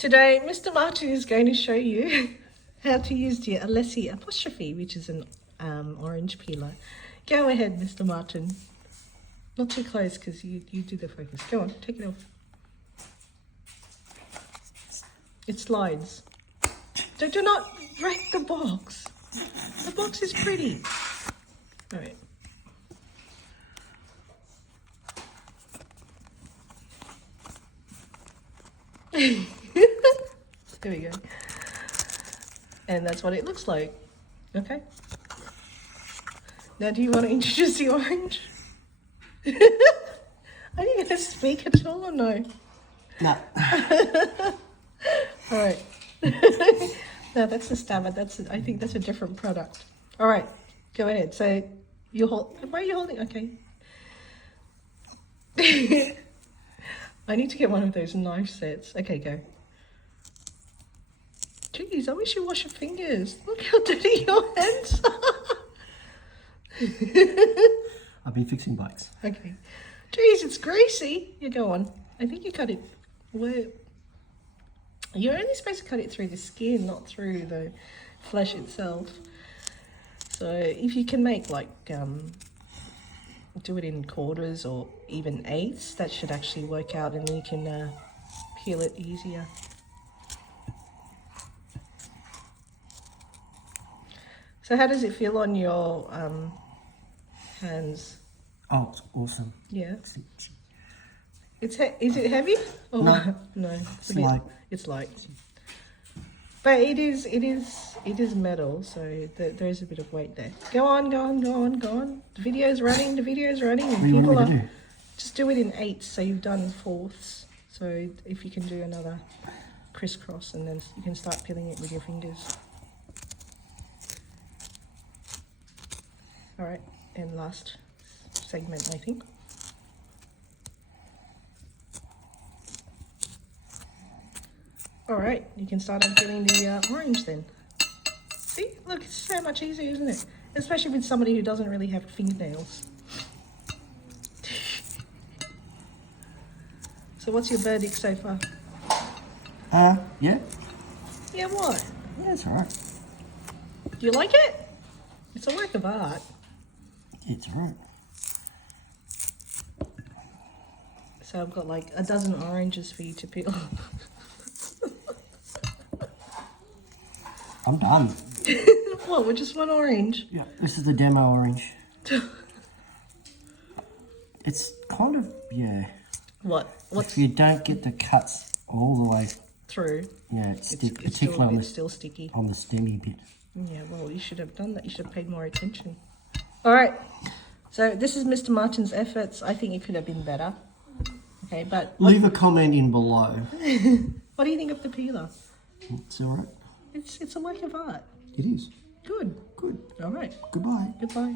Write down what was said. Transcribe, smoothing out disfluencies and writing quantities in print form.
Today, Mr. Martin is going to show you how to use the Alessi apostrophe, which is an orange peeler. Go ahead, Mr. Martin. Not too close because you do the focus. Go on, take it off. It slides. Do not wreck the box. The box is pretty. All right. There we go. And that's what it looks like. Okay. Now, do you want to introduce the orange? Are you going to speak at all or no? No. All right. No, that's the stabber. I think that's a different product. All right. Go ahead. So you hold. Why are you holding? Okay. I need to get one of those knife sets. Okay, go. Jeez, I wish you wash your fingers. Look how dirty your hands are. I've been fixing bikes. Okay. Jeez, it's greasy. You go on. I think you cut it. Where? You're only supposed to cut it through the skin, not through the flesh itself. So if you can make like, do it in quarters or even eighths, that should actually work out and then you can peel it easier. So how does it feel on your hands? Oh, it's awesome. Yeah. Is it heavy? Oh, No. No. It's light. It's light. But it is metal, so there is a bit of weight there. Go on. The video's running. And What do you want me to do? just do it in eighths, so you've done fourths. So if you can do another crisscross, and then you can start peeling it with your fingers. All right, and last segment, I think. All right, you can start unpeeling the orange then. See, look, it's so much easier, isn't it? Especially with somebody who doesn't really have fingernails. So what's your verdict so far? Yeah. Yeah, what? Yeah, it's alright. Do you like it? It's a work of art. Yeah, it's alright. So I've got like a dozen oranges for you to peel. I'm done. What, with just one orange? Yeah, this is the demo orange. It's kind of, yeah. What's If you don't get the cuts all the way, through? yeah, it's sticky, It's particularly still sticky. on the stemmy bit. Yeah, well, you should have done that. You should have paid more attention. All right. So this is Mr. Martin's efforts. I think it could have been better. Okay, but Leave a comment in below. what do you think of the peeler? It's alright. It's a work of art. It is. Good. Good. All right. Goodbye. Goodbye.